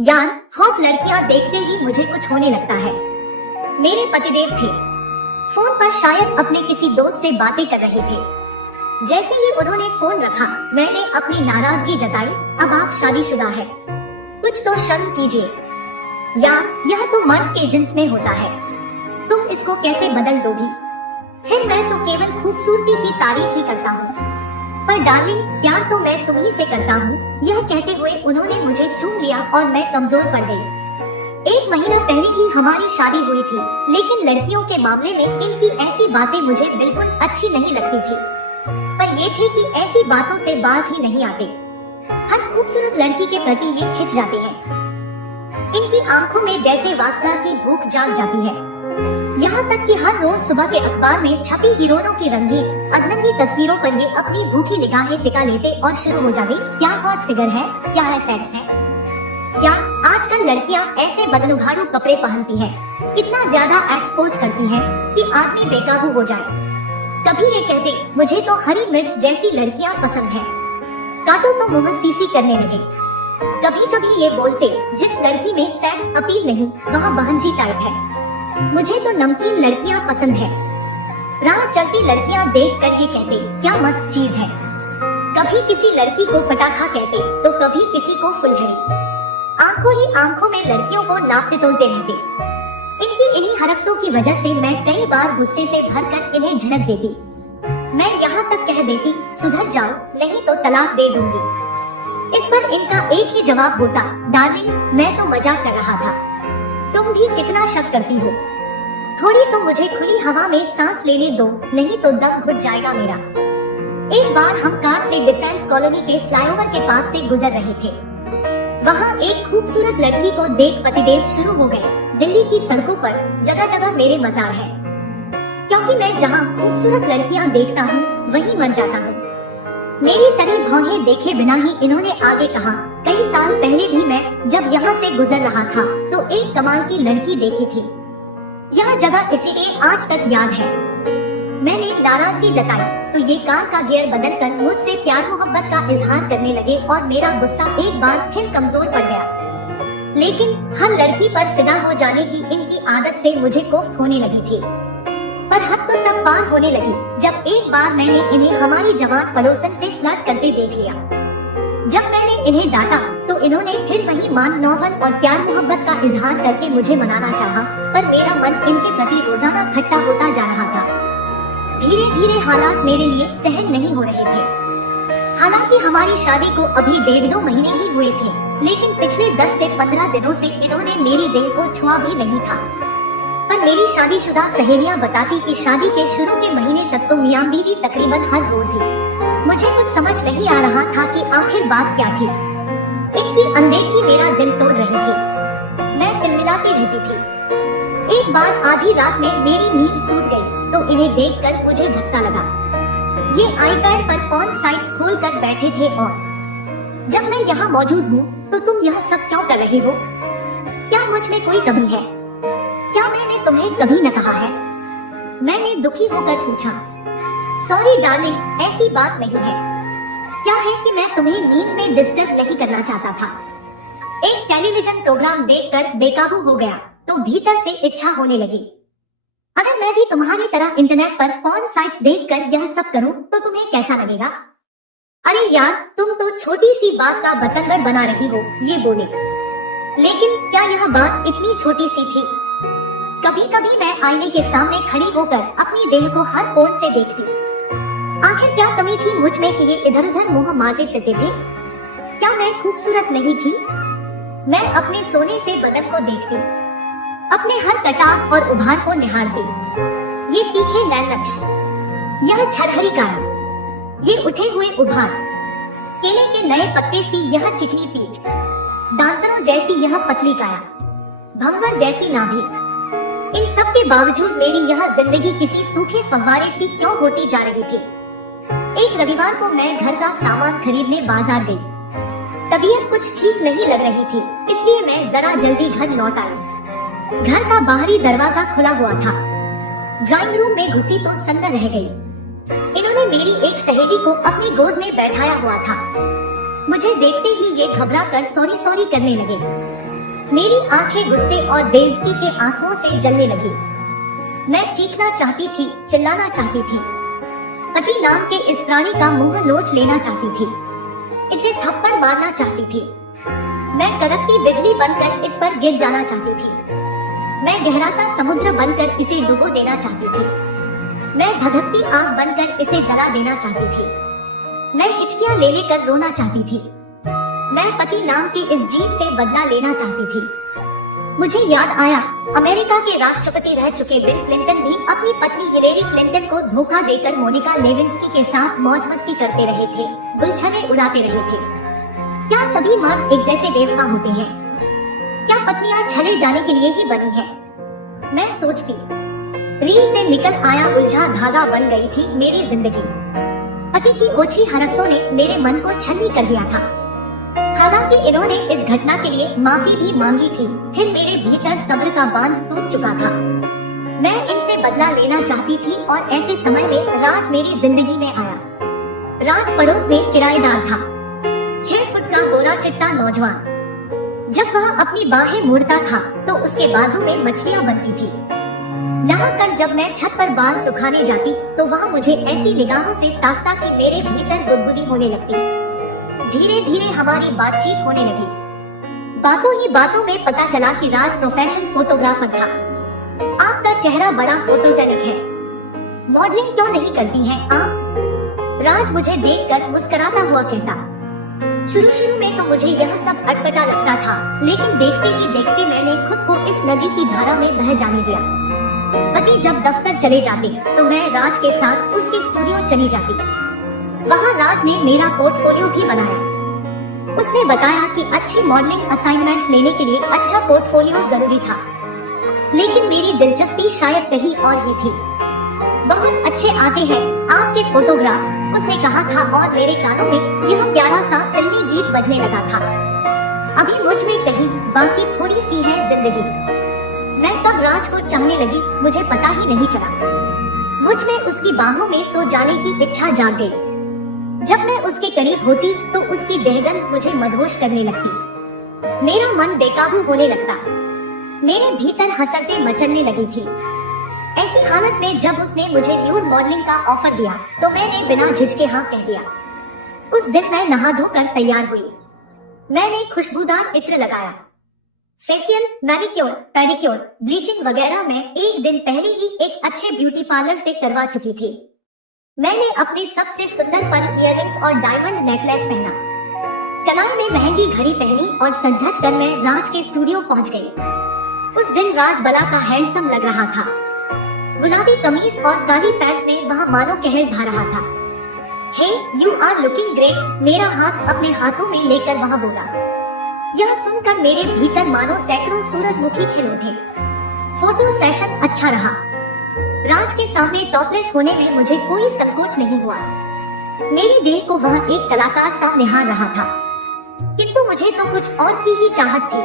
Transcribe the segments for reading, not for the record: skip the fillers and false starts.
यार, हॉट लड़कियां देखते ही मुझे कुछ होने लगता है। मेरे पतिदेव थे, फोन पर शायद अपने किसी दोस्त से बातें कर रहे थे। जैसे ही उन्होंने फोन रखा, मैंने अपनी नाराजगी जताई। अब आप शादीशुदा है, कुछ तो शर्म कीजिए। यार, यह तो मर्द के जिन्स में होता है, तुम इसको कैसे बदल दोगी? फिर मैं तो केवल खूबसूरती की तारीफ ही करता हूँ, पर डार्लिंग, प्यार तो मैं तुम्ही से करता हूँ। यह कहते हुए उन्होंने मुझे चूम लिया और मैं कमजोर पड़ गई। 1 महीना पहले ही हमारी शादी हुई थी, लेकिन लड़कियों के मामले में इनकी ऐसी बातें मुझे बिल्कुल अच्छी नहीं लगती थी। पर ये थे कि ऐसी बातों से बाज ही नहीं आते। हर खूबसूरत लड़की के प्रति ये खिंच जाते हैं। इनकी आंखों में जैसे वासना की भूख जाग जाती है। यहाँ तक कि हर रोज सुबह के अखबार में छपी हीरोइनों की रंगीन अगनंगी तस्वीरों पर ये अपनी भूखी निगाहें टिका लेते और शुरू हो जाते, क्या हॉट फिगर है, क्या है सेक्स है। या आजकल लड़कियाँ ऐसे बदनुभारू कपड़े पहनती हैं, इतना ज्यादा एक्सपोज करती हैं कि आदमी बेकाबू हो जाए। कभी ये कहते, मुझे तो हरी मिर्च जैसी लड़कियाँ पसंद है, काटो तो मुंह सीसी करने लगे। कभी कभी ये बोलते, जिस लड़की में सेक्स अपील नहीं वह बहनजी टाइप है, मुझे तो नमकीन लड़कियां पसंद है। राह चलती लड़कियां देखकर ये कहते, क्या मस्त चीज है। कभी किसी लड़की को पटाखा कहते, तो कभी किसी को फुलझड़ी। आंखों ही आंखों में लड़कियों को नापते तोलते रहते। इनकी इन्हीं हरकतों की वजह से मैं कई बार गुस्से से भरकर इन्हें झड़क देती। मैं यहाँ तक कह देती, सुधर जाओ नहीं तो तलाक दे दूंगी। इस पर इनका एक ही जवाब होता, डार्लिंग, मैं तो मजाक कर रहा था, तुम भी कितना शक करती हो। थोड़ी तो मुझे खुली हवा में सांस लेने दो, नहीं तो दम घुट जाएगा मेरा। एक बार हम कार से डिफेंस कॉलोनी के फ्लाईओवर के पास से गुजर रहे थे। वहाँ एक खूबसूरत लड़की को देख पतिदेव शुरू हो गए। दिल्ली की सड़कों पर जगह जगह मेरे मजार है, क्योंकि मैं जहाँ खूबसूरत लड़कियाँ देखता हूँ वहीं मर जाता हूँ। मेरी तरह भौहें देखे बिना ही इन्होंने आगे कहा, कई साल पहले भी मैं जब यहाँ से गुजर रहा था तो एक कमाल की लड़की देखी थी। यह जगह इसीलिए आज तक याद है। मैंने नाराजगी जताई तो ये कार का गियर बदलकर मुझसे प्यार मोहब्बत का इजहार करने लगे और मेरा गुस्सा एक बार फिर कमजोर पड़ गया। लेकिन हर लड़की पर फिदा हो जाने की इनकी आदत से मुझे कोफ्त होने लगी थी। पर हद तो तब पार होने लगी जब एक बार मैंने इन्हें हमारी जवान पड़ोसन से फ्लर्ट करते देख लिया। जब मैंने इन्हें डांटा तो इन्होंने फिर वही मान नौवन और प्यार मोहब्बत का इजहार करके मुझे मनाना चाहा, पर मेरा मन इनके प्रति रोजाना खट्टा होता जा रहा था। धीरे धीरे हालात मेरे लिए सहन नहीं हो रहे थे। हालांकि हमारी शादी को अभी 1.5-2 महीने ही हुए थे, लेकिन पिछले 10 से 15 दिनों से इन्होंने मेरी देह को छुआ भी नहीं था। पर मेरी शादीशुदा सहेलियां बताती कि शादी के शुरू के महीने तक तो मियां बीवी तकरीबन हर रोज ही। मुझे कुछ समझ नहीं आ रहा था कि आखिर बात क्या थी। इनकी अनदेखी मेरा दिल तोड़ रही थी। मैं तिलमिलाती रहती थी। एक बार आधी रात में मेरी नींद टूट गई तो इन्हें देखकर मुझे धक्का लगा। ये आईपैड पर पॉर्न साइट्स खोलकर बैठे थे और जब मैं यहाँ मौजूद हूँ तो तुम यह सब क्यों कर रहे हो? क्या मुझ में कोई कमी है? क्या मैंने तुम्हें कभी न कहा है? मैंने दुखी होकर पूछा। सॉरी डार्लिंग, ऐसी बात नहीं है। क्या है कि मैं तुम्हें नींद में डिस्टर्ब नहीं करना चाहता था। एक टेलीविजन प्रोग्राम देखकर बेकाबू हो गया तो भीतर से इच्छा होने लगी, अगर मैं भी तुम्हारी तरह इंटरनेट पर पॉर्न साइट्स देखकर यह सब करूं तो तुम्हें कैसा लगेगा? अरे यार, तुम तो छोटी सी बात का बतंगड़ बना रही हो, ये बोले। लेकिन क्या यह बात इतनी छोटी सी थी? कभी कभी मैं आईने के सामने खड़ी होकर अपनी देह को हर ओर से देखती। आखिर क्या कमी थी मुझ में कि ये इधर उधर मुंह मारते फिरते थे? क्या मैं खूबसूरत नहीं थी? मैं अपने सोने से बदन को देखती, अपने हर कटाव और उभार को निहारती। ये तीखे नैन नक्श, यह छरहरी काया, ये उठे हुए उभार, केले के नए पत्ते सी यह चिकनी पीठ, डांसरों जैसी यह पतली काया, भंवर जैसी नाभि। इन सब के बावजूद मेरी यह जिंदगी किसी सूखे फव्वारे सी क्यों होती जा रही थी? एक रविवार को मैं घर का सामान खरीदने बाजार गई। तबीयत कुछ ठीक नहीं लग रही थी, इसलिए मैं जरा जल्दी घर लौट आई। घर का बाहरी दरवाजा खुला हुआ था। ड्राइंग रूम में घुसी तो सन्न रह गई। इन्होंने मेरी एक सहेली को अपनी गोद में बैठाया हुआ था। मुझे देखते ही ये घबरा कर सॉरी सॉरी करने लगे। मेरी आंखें गुस्से और बेइज्जती के आंसुओं से जलने लगी। मैं चीखना चाहती थी, चिल्लाना चाहती थी, पति नाम के इस प्राणी का मुंह नोच लेना चाहती थी, इसे थप्पड़ मारना चाहती थी। मैं कड़कती बिजली बनकर इस पर गिर जाना चाहती थी। मैं गहराता समुद्र बनकर इसे डुबो देना चाहती थी। मैं धधकती आग बनकर इसे जला देना चाहती थी। मैं हिचकियां ले लेकर रोना चाहती थी। मैं पति नाम की इस जीव से बदला लेना चाहती थी। मुझे याद आया, अमेरिका के राष्ट्रपति रह चुके बिल क्लिंटन भी अपनी पत्नी हिलेरी क्लिंटन को धोखा देकर मोनिका लेविंस्की के साथ मौज मस्ती करते रहे थे, गुलछर्रे उड़ाते रहे थे। क्या सभी मर्द एक जैसे बेवफा होते हैं? क्या पत्नियां छले जाने के लिए ही बनी हैं? मैं सोचती। रील से निकल आया उलझा धागा बन गई थी मेरी जिंदगी। पति की ओछी हरकतों ने मेरे मन को छन्नी कर दिया था। हालांकि इन्होंने इस घटना के लिए माफी भी मांगी थी, फिर मेरे भीतर सब्र का बांध टूट चुका था। मैं इनसे बदला लेना चाहती थी और ऐसे समय में राज मेरी जिंदगी में आया। राज पड़ोस में किराएदार था, 6 फुट का गोरा चिट्टा नौजवान। जब वह अपनी बाहें मोड़ता था तो उसके बाजू में मछलियां बनती थी। नहाकर जब मैं छत पर बाल सुखाने जाती तो वह मुझे ऐसी निगाहों से ताकता कि मेरे भीतर गुदगुदी होने लगती। धीरे धीरे हमारी बातचीत होने लगी। बातों ही बातों में पता चला कि राज प्रोफेशनल फोटोग्राफर था। आपका चेहरा बड़ा फोटोजेनिक है, मॉडलिंग क्यों नहीं करती हैं आप? राज मुझे देखकर मुस्कुराता हुआ कहता। शुरू में तो मुझे यह सब अटपटा लगता था, लेकिन देखते ही देखते मैंने खुद को इस नदी की धारा में बह जाने दिया। पति जब दफ्तर चले जाते तो मैं राज के साथ उसके स्टूडियो चली जाती। वहाँ राज ने मेरा पोर्टफोलियो भी बनाया। उसने बताया कि अच्छी मॉडलिंग असाइनमेंट्स लेने के लिए अच्छा पोर्टफोलियो जरूरी था, लेकिन मेरी दिलचस्पी शायद कहीं और ही थी। बहुत अच्छे आते हैं आपके फोटोग्राफ्स, उसने कहा था और मेरे कानों में यह प्यारा सा फिल्मी गीत बजने लगा था। अभी मुझ में कहीं बाकी थोड़ी सी है जिंदगी। मैं कब राज को चाहने लगी मुझे पता ही नहीं चला। मुझ में उसकी बाहों में सो जाने की इच्छा जाग गई। जब मैं उसके करीब होती तो उसकी देहगंध मुझे मदहोश करने लगती। मेरा मन बेकाबू होने लगता। मेरे भीतर हसरतें मचलने लगी थी। ऐसी हालत में जब उसने मुझे न्यूड मॉडलिंग का ऑफर दिया तो मैंने बिना झिझके हाँ कह दिया। उस दिन मैं नहा धोकर तैयार हुई। मैंने खुशबूदार इत्र लगाया। फेशियल, मैनिक्योर, पेडिक्योर, ब्लीचिंग वगैरह मैं एक दिन पहले ही एक अच्छे ब्यूटी पार्लर से करवा चुकी थी। मैंने अपने सबसे सुंदर पर्ल इयररिंग्स और डायमंड नेकलेस पहना। कलाई में महंगी घड़ी पहनी और सज-धज कर मैं राज के स्टूडियो पहुंच गई। उस दिन राज बला का हैंडसम लग रहा था। गुलाबी कमीज और काली पैंट में वह मानो कहर ढा रहा था। हे, यू आर लुकिंग ग्रेट, मेरा हाथ अपने हाथों में लेकर वह बोला। यह सुनकर मेरे भीतर मानो सैकड़ों सूरजमुखी खिल उठे। फोटो सेशन अच्छा रहा। राज के सामने टॉपलेस होने में मुझे कोई संकोच नहीं हुआ। मेरी देह को वह एक कलाकार सा निहार रहा था, किंतु मुझे तो कुछ और की ही चाहत थी।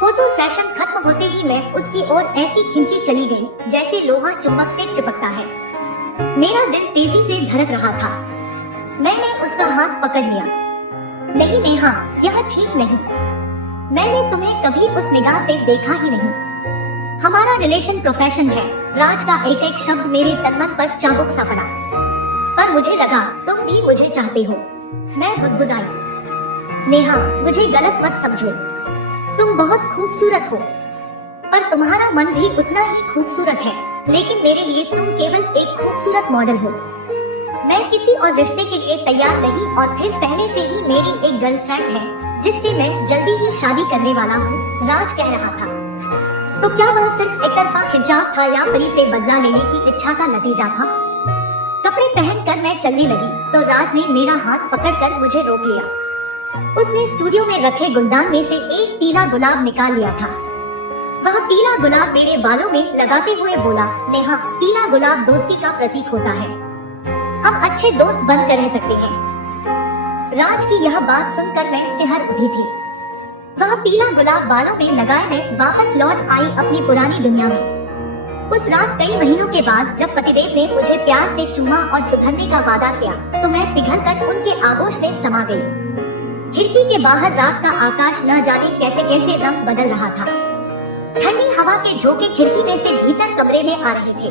फोटो सेशन खत्म होते ही मैं उसकी ओर ऐसी खिंची चली गई जैसे लोहा चुंबक से चिपकता है। मेरा दिल तेजी से धड़क रहा था। मैंने उसका हाथ पकड़ लिया। नहीं नेहा, यह ठीक नहीं। मैंने तुम्हें कभी उस निगाह से देखा ही नहीं। हमारा रिलेशन प्रोफेशन है। राज का एक एक शब्द मेरे तन-मन पर चाबुक सा पड़ा। पर मुझे लगा तुम भी मुझे चाहते हो। मैं बुदबुदाई। नेहा, मुझे गलत मत समझो। तुम बहुत खूबसूरत हो, पर तुम्हारा मन भी उतना ही खूबसूरत है। लेकिन मेरे लिए तुम केवल एक खूबसूरत मॉडल हो। मैं किसी और रिश्ते के लिए तैयार नहीं, और फिर पहले से ही मेरी एक गर्लफ्रेंड है जिससे मैं जल्दी ही शादी करने वाला हूँ, राज कह रहा था। तो क्या वह सिर्फ एक तरफा खिंचाव था या परी से बदला लेने की इच्छा का नतीजा था? कपड़े पहनकर मैं चलने लगी तो राज ने मेरा हाथ पकड़कर मुझे रोक लिया। उसने स्टूडियो में रखे गुलदान में से एक पीला गुलाब निकाल लिया था। वह पीला गुलाब मेरे बालों में लगाते हुए बोला, नेहा, पीला गुलाब दोस्ती का प्रतीक होता है। हम अच्छे दोस्त बनकर रह सकते हैं। राज की यह बात सुनकर मैं सिहर उठी थी। वह पीला गुलाब बालों में लगाए मैं वापस लौट आई अपनी पुरानी दुनिया में। उस रात कई महीनों के बाद जब पतिदेव ने मुझे प्यार से चूमा और सुधरने का वादा किया तो मैं पिघलकर उनके आगोश में समा गई। खिड़की के बाहर रात का आकाश न जाने कैसे कैसे रंग बदल रहा था। ठंडी हवा के झोंके खिड़की में से भीतर कमरे में आ रहे थे।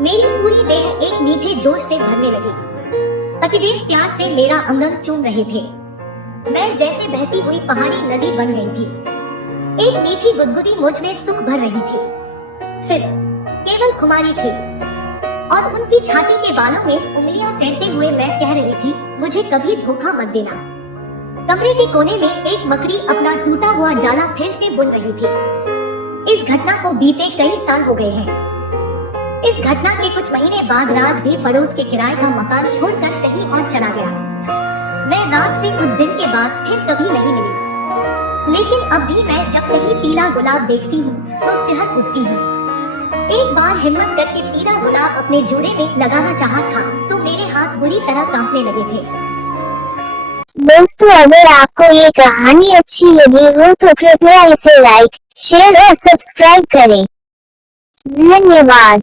मेरी पूरी देह एक मीठे जोश से भरने लगी। पतिदेव प्यार से मेरा अंगन चूम रहे थे। मैं जैसे बहती हुई पहाड़ी नदी बन गई थी। एक मीठी गुदगुदी मुझ में सुख भर रही थी। फिर केवल खुमारी थी और उनकी छाती के बालों में उंगलियां फेरते हुए मैं कह रही थी, मुझे कभी धोखा मत देना। कमरे के कोने में एक मकड़ी अपना टूटा हुआ जाला फिर से बुन रही थी। इस घटना को बीते कई साल हो गए हैं। इस घटना के कुछ महीने बाद राज भी पड़ोस के किराए का मकान छोड़कर कहीं और चला गया। मैं राज से उस दिन के बाद फिर कभी नहीं मिली। लेकिन अब भी मैं जब कहीं पीला गुलाब देखती हूँ तो सिहर उठती हूँ। एक बार हिम्मत करके पीला गुलाब अपने जोड़े में लगाना चाहा था तो मेरे हाथ बुरी तरह कांपने लगे थे। दोस्तों, अगर आपको ये कहानी अच्छी लगी हो तो कृपया इसे लाइक, शेयर और सब्सक्राइब करें। धन्यवाद।